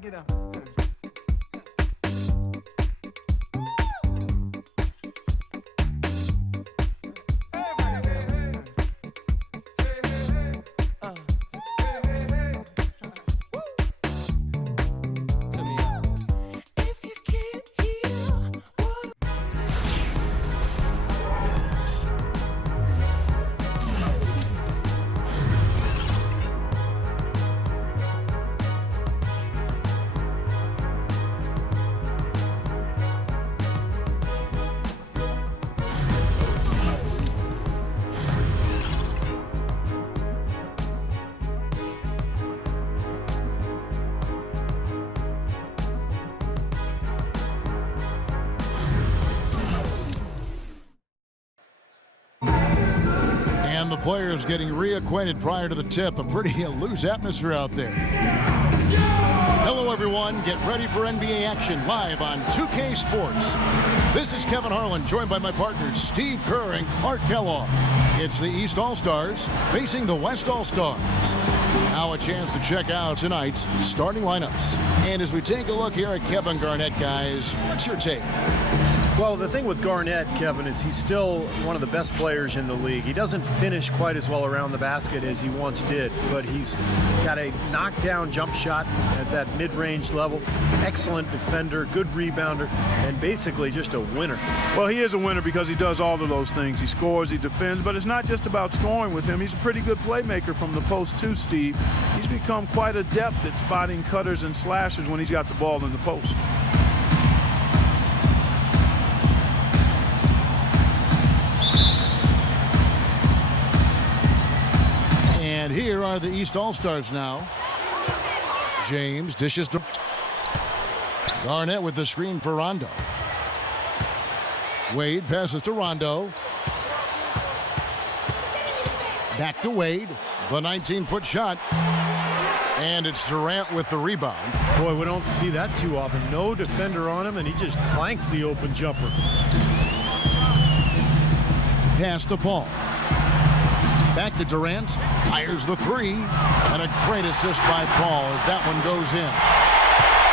get up. And the players getting reacquainted prior to the tip. A pretty loose atmosphere out there. Hello, everyone. Get ready for NBA action live on 2K Sports. This is Kevin Harlan, joined by my partners Steve Kerr and Clark Kellogg. It's the East All-Stars facing the West All-Stars. Now a chance to check out tonight's starting lineups. And as we take a look here at Kevin Garnett, guys, what's your take? Well, the thing with Garnett, Kevin, is he's still one of the best players in the league. He doesn't finish quite as well around the basket as he once did, but he's got a knockdown jump shot at that mid-range level. Excellent defender, good rebounder, and basically just a winner. Well, he is a winner because he does all of those things. He scores, he defends, but it's not just about scoring with him. He's a pretty good playmaker from the post too, Steve. He's become quite adept at spotting cutters and slashers when he's got the ball in the post. And here are the East All-Stars now. James dishes to Garnett with the screen for Rondo. Wade passes to Rondo. Back to Wade. The 19-foot shot. And it's Durant with the rebound. Boy, we don't see that too often. No defender on him, and he just clanks the open jumper. Pass to Paul. Back to Durant. Fires the three. And a great assist by Paul as that one goes in.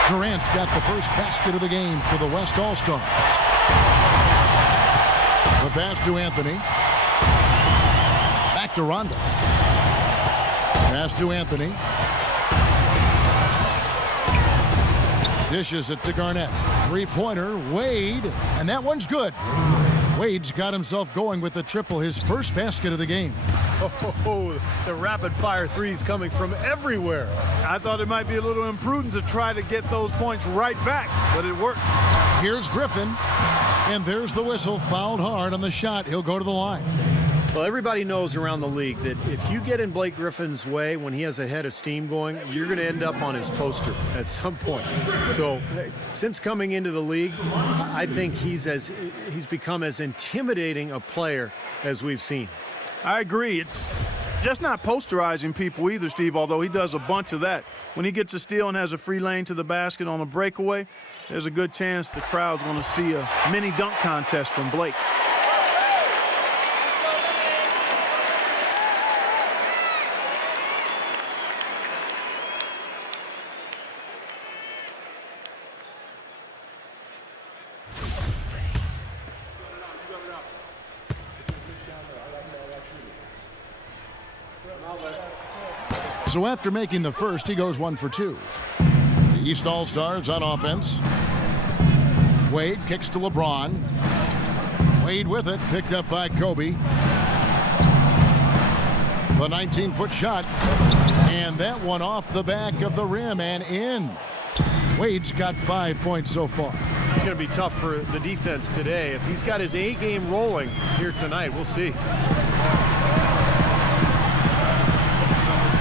Durant's got the first basket of the game for the West All-Stars. The pass to Anthony. Back to Rondo. Pass to Anthony. Dishes it to Garnett. Three-pointer, Wade. And that one's good. Wade's got himself going with the triple, his first basket of the game. Oh, the rapid-fire threes coming from everywhere. I thought it might be a little imprudent to try to get those points right back, but it worked. Here's Griffin, and there's the whistle. Fouled hard on the shot. He'll go to the line. Well, everybody knows around the league that if you get in Blake Griffin's way when he has a head of steam going, you're going to end up on his poster at some point. So since coming into the league, I think he's become as intimidating a player as we've seen. I agree. It's just not posterizing people either, Steve, although he does a bunch of that. When he gets a steal and has a free lane to the basket on a breakaway, there's a good chance the crowd's going to see a mini dunk contest from Blake. So after making the first, he goes 1 for 2. The East All-Stars on offense. Wade kicks to LeBron. Wade with it, picked up by Kobe. The 19-foot shot, and that one off the back of the rim and in. Wade's got 5 points so far. It's going to be tough for the defense today. If he's got his A game rolling here tonight, we'll see.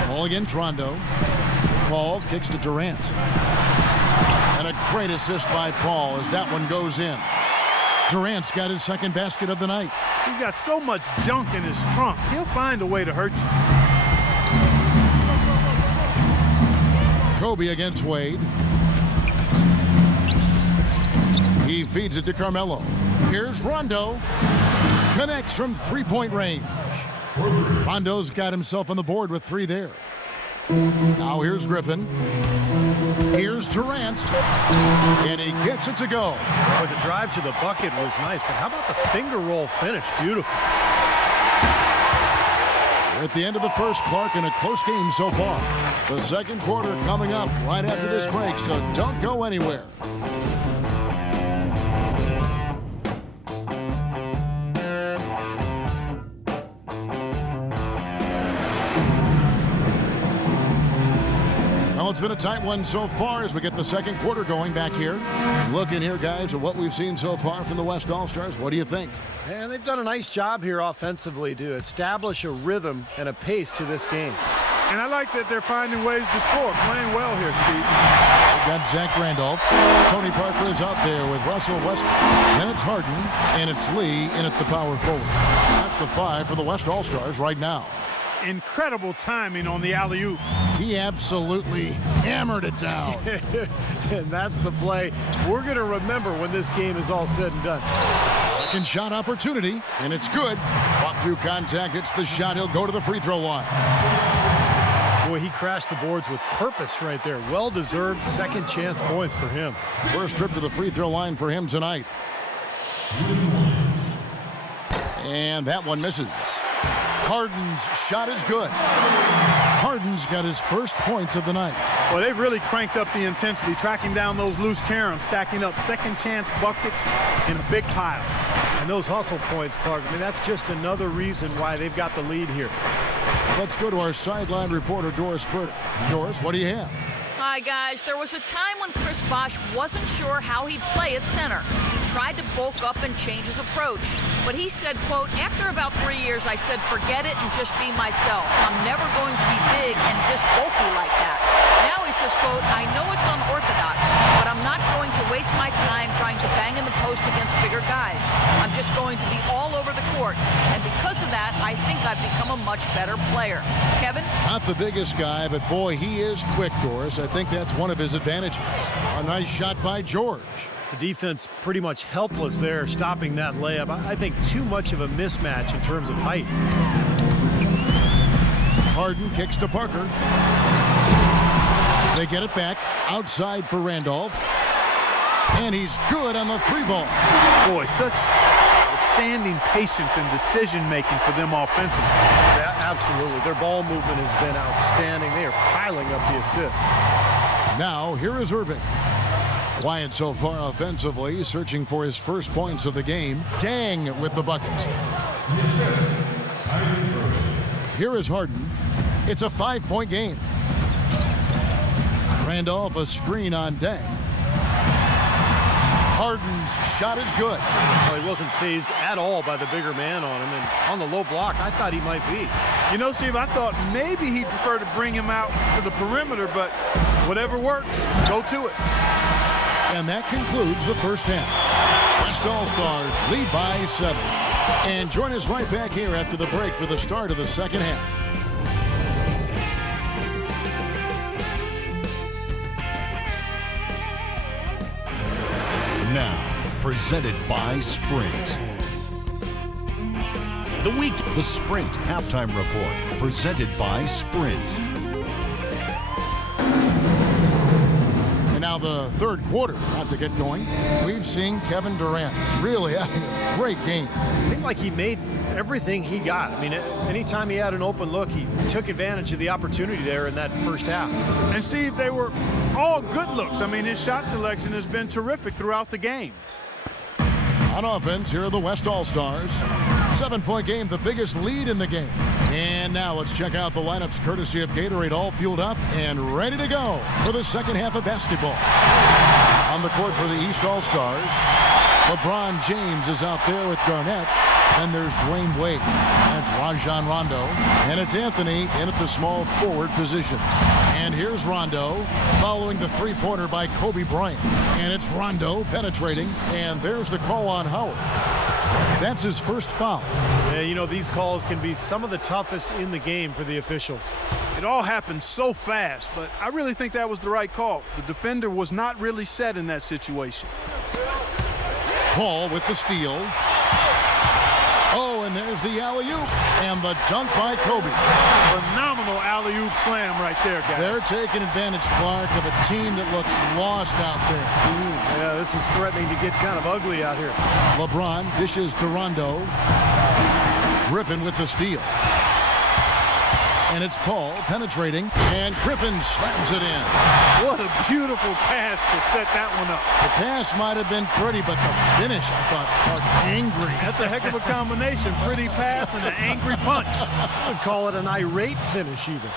Ball against Rondo. Paul kicks to Durant. And a great assist by Paul as that one goes in. Durant's got his second basket of the night. He's got so much junk in his trunk. He'll find a way to hurt you. Kobe against Wade. He feeds it to Carmelo. Here's Rondo. Connects from three-point range. Rondo's got himself on the board with 3 there. Now here's Griffin. Here's Durant. And he gets it to go. Boy, the drive to the bucket was nice, but how about the finger roll finish? Beautiful. We're at the end of the first, Clark, in a close game so far. The second quarter coming up right after this break, so don't go anywhere. Well, it's been a tight one so far as we get the second quarter going back here. Looking here, guys, at what we've seen so far from the West All-Stars. What do you think? And they've done a nice job here offensively to establish a rhythm and a pace to this game. And I like that they're finding ways to score. Playing well here, Steve. We've got Zach Randolph. Tony Parker is out there with Russell Westbrook. Then it's Harden, and it's Lee in at the power forward. That's the 5 for the West All-Stars right now. Incredible timing on the alley-oop. He absolutely hammered it down. And that's the play we're going to remember when this game is all said and done. Second shot opportunity, and it's good. Fought through contact, hits the shot. He'll go to the free throw line. Boy, he crashed the boards with purpose right there. Well-deserved second chance points for him. First trip to the free throw line for him tonight. And that one misses. Harden's shot is good. Harden's got his first points of the night. Well, they've really cranked up the intensity, tracking down those loose caroms, stacking up second chance buckets in a big pile. And those hustle points, Clark, I mean, that's just another reason why they've got the lead here. Let's go to our sideline reporter, Doris Burdick. Doris, what do you have? Hi, guys. There was a time when Chris Bosh wasn't sure how he'd play at center. He tried to bulk up and change his approach. But he said, quote, after about 3 years, I said, forget it and just be myself. I'm never going to be big and just bulky like that. Now he says, quote, I know it's unorthodox, but I'm not going to waste my time trying to bang in the post against bigger guys. I'm just going to be all over the court. And because of that, I think I've become a much better player. Kevin? Not the biggest guy, but boy, he is quick, Doris. I think that's one of his advantages. A nice shot by George. The defense pretty much helpless there, stopping that layup. I think too much of a mismatch in terms of height. Harden kicks to Parker. They get it back outside for Randolph. And he's good on the 3-ball. Boy, such outstanding patience and decision-making for them offensively. Yeah, absolutely. Their ball movement has been outstanding. They are piling up the assists. Now, here is Irving. Quiet so far offensively, searching for his first points of the game. Dang with the bucket. Here is Harden. It's a 5-point game. Randolph, a screen on Dang. Harden's shot is good. Well, he wasn't phased at all by the bigger man on him, and on the low block, I thought he might be. You know, Steve, I thought maybe he'd prefer to bring him out to the perimeter, but whatever works, go to it. And that concludes the first half. West All-Stars lead by 7. And join us right back here after the break for the start of the second half. Now, presented by Sprint. The Sprint Halftime Report, presented by Sprint. And now the third quarter, not to get going. We've seen Kevin Durant really having a great game. It seemed like he made everything he got. I mean, anytime he had an open look, he took advantage of the opportunity there in that first half. And, Steve, they were all good looks. I mean, his shot selection has been terrific throughout the game. On offense, here are the West All-Stars. 7-point game, the biggest lead in the game. And now let's check out the lineups courtesy of Gatorade, all fueled up and ready to go for the second half of basketball. On the court for the East All-Stars, LeBron James is out there with Garnett. Then there's Dwayne Wade. That's Rajon Rondo. And it's Anthony in at the small forward position. And here's Rondo following the three-pointer by Kobe Bryant. And it's Rondo penetrating. And there's the call on Howard. That's his first foul. Yeah, you know, these calls can be some of the toughest in the game for the officials. It all happened so fast, but I really think that was the right call. The defender was not really set in that situation. Paul with the steal. Oh, and And there's the alley-oop and the dunk by Kobe. Phenomenal alley-oop slam right there, guys. They're taking advantage, Clark, of a team that looks lost out there. Yeah, this is threatening to get kind of ugly out here. LeBron dishes to Rondo. Griffin with the steal. And it's Paul penetrating, and Griffin slams it in. What a beautiful pass to set that one up. The pass might have been pretty, but the finish, I thought, Clark, angry. That's a heck of a combination. Pretty pass and an angry punch. I would call it an irate finish even.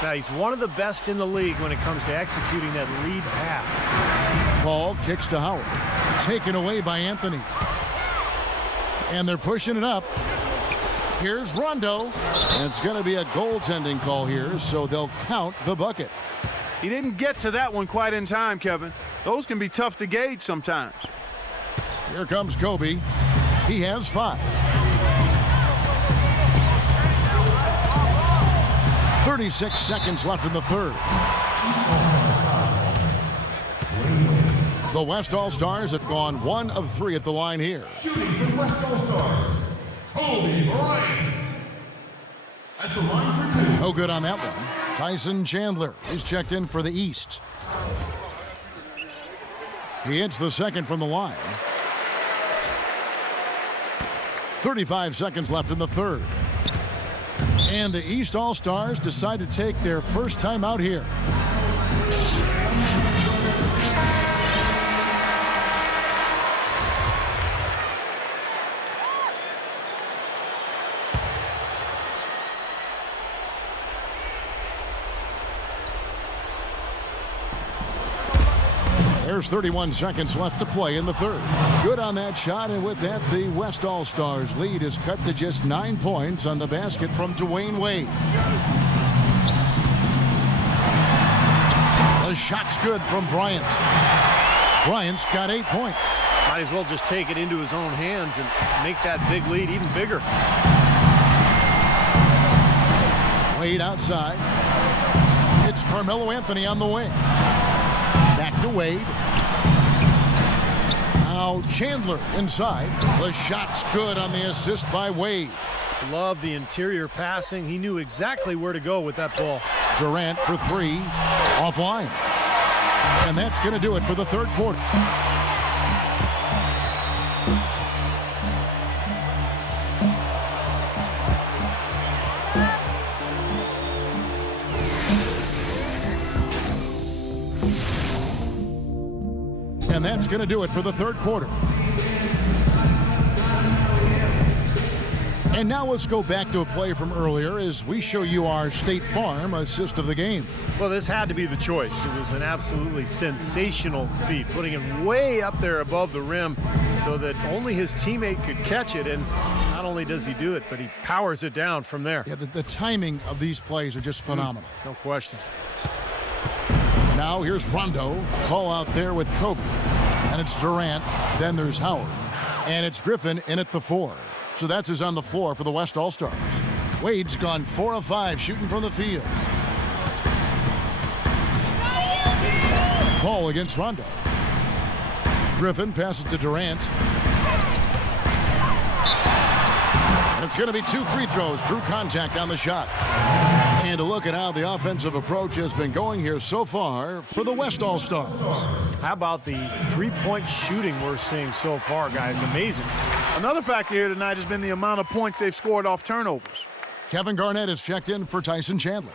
Now, he's one of the best in the league when it comes to executing that lead pass. Paul kicks to Howard. Taken away by Anthony. And they're pushing it up. Here's Rondo. And it's going to be a goaltending call here, so they'll count the bucket. He didn't get to that one quite in time, Kevin. Those can be tough to gauge sometimes. Here comes Kobe. He has 5. 36 seconds left in the third. The West All-Stars have gone 1 of 3 at the line here. Shooting for West All-Stars, Kobe Bryant. At the line for 2. No good on that one. Tyson Chandler is checked in for the East. He hits the second from the line. 35 seconds left in the third. And the East All-Stars decide to take their first time out here. There's 31 seconds left to play in the third. Good on that shot, and with that, the West All-Stars lead is cut to just 9 points on the basket from Dwayne Wade. The shot's good from Bryant. Bryant's got 8 points. Might as well just take it into his own hands and make that big lead even bigger. Wade outside. It's Carmelo Anthony on the wing. Back to Wade. Now Chandler inside. The shot's good on the assist by Wade. Love the interior passing. He knew exactly where to go with that ball. Durant for 3. Offline. And that's going to do it for the third quarter. And that's going to do it for the third quarter. And now let's go back to a play from earlier as we show you our State Farm assist of the game. Well, this had to be the choice. It was an absolutely sensational feat, putting it way up there above the rim so that only his teammate could catch it. And not only does he do it, but he powers it down from there. Yeah, the timing of these plays are just phenomenal. No question. Now here's Rondo. Call out there with Kobe. And it's Durant. Then there's Howard. And it's Griffin in at the 4. So that's his on the floor for the West All-Stars. Wade's gone 4 of 5 shooting from the field. Paul against Rondo. Griffin passes to Durant. And it's going to be 2 free throws. True contact on the shot. And a look at how the offensive approach has been going here so far for the West All-Stars. How about the three-point shooting we're seeing so far, guys? Amazing. Another factor here tonight has been the amount of points they've scored off turnovers. Kevin Garnett is checked in for Tyson Chandler.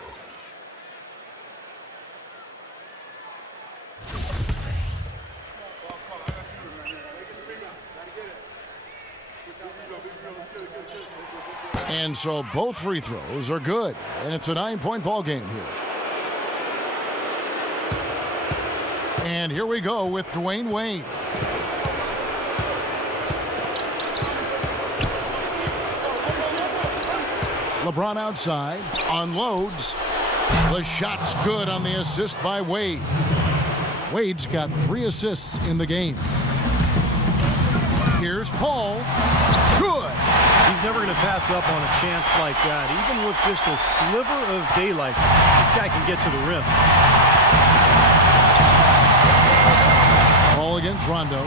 And so both free throws are good. And it's a 9-point ball game here. And here we go with Dwayne Wade. LeBron outside, unloads. The shot's good on the assist by Wade. Wade's got 3 assists in the game. Here's Paul. Good. He's never going to pass up on a chance like that. Even with just a sliver of daylight, this guy can get to the rim. Ball against Rondo.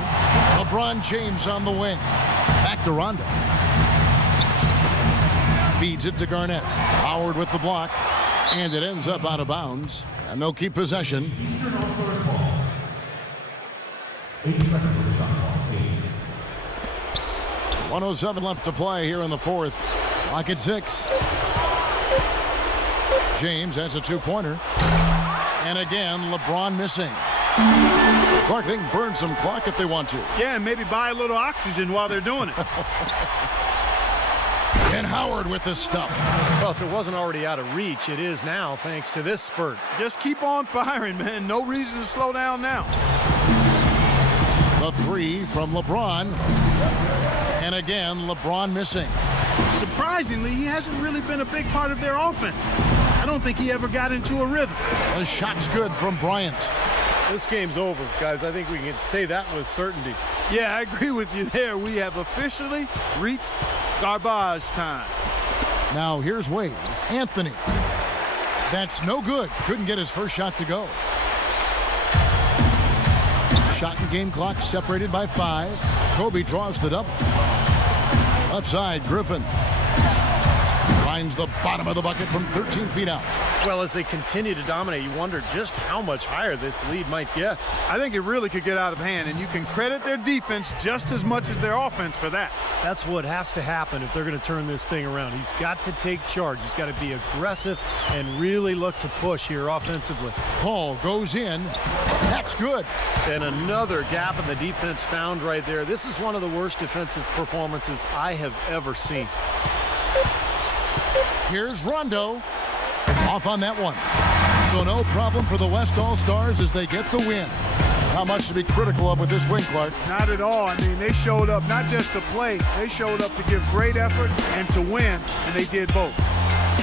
LeBron James on the wing. Back to Rondo. Feeds it to Garnett. Howard with the block. And it ends up out of bounds. And they'll keep possession. Eastern All-Stars ball. 8 seconds on the shot clock. 8. 107 left to play here in the fourth. Clock at 6. James has a two-pointer. And again, LeBron missing. Clark, they can burn some clock if they want to. Yeah, and maybe buy a little oxygen while they're doing it. And Howard with the stuff. Well, if it wasn't already out of reach, it is now thanks to this spurt. Just keep on firing, man. No reason to slow down now. The three from LeBron. And again, LeBron missing. Surprisingly, he hasn't really been a big part of their offense. I don't think he ever got into a rhythm. The shot's good from Bryant. This game's over, guys. I think we can say that with certainty. Yeah, I agree with you there. We have officially reached garbage time. Now here's Wade. Anthony. That's no good. Couldn't get his first shot to go. Shot and game clock separated by 5. Kobe draws the double. Left side, Griffin. Finds the bottom of the bucket from 13 feet out. Well, as they continue to dominate, you wonder just how much higher this lead might get. I think it really could get out of hand, and you can credit their defense just as much as their offense for that. That's what has to happen if they're going to turn this thing around. He's got to take charge. He's got to be aggressive and really look to push here offensively. Paul goes in. That's good. And another gap in the defense found right there. This is one of the worst defensive performances I have ever seen. Here's Rondo. Off on that one. So no problem for the West All-Stars as they get the win. Not much to be critical of with this win, Clark. Not at all. I mean, they showed up not just to play. They showed up to give great effort and to win, and they did both.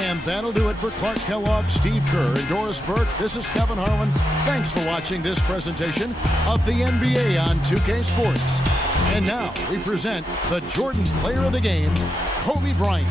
And that'll do it for Clark Kellogg, Steve Kerr, and Doris Burke. This is Kevin Harlan. Thanks for watching this presentation of the NBA on 2K Sports. And now we present the Jordan Player of the Game, Kobe Bryant.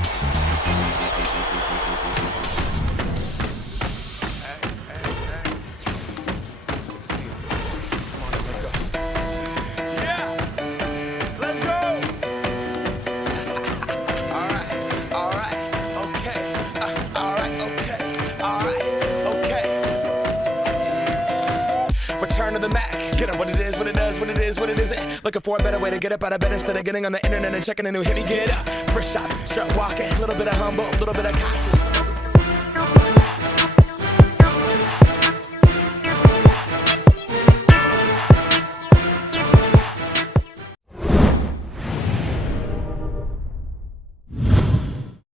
Get up what it is, what it does, what it is, what it isn't. Looking for a better way to get up out of bed instead of getting on the internet and checking a new hit. Me get up, first shot, strut walking, a little bit of humble, a little bit of cautious.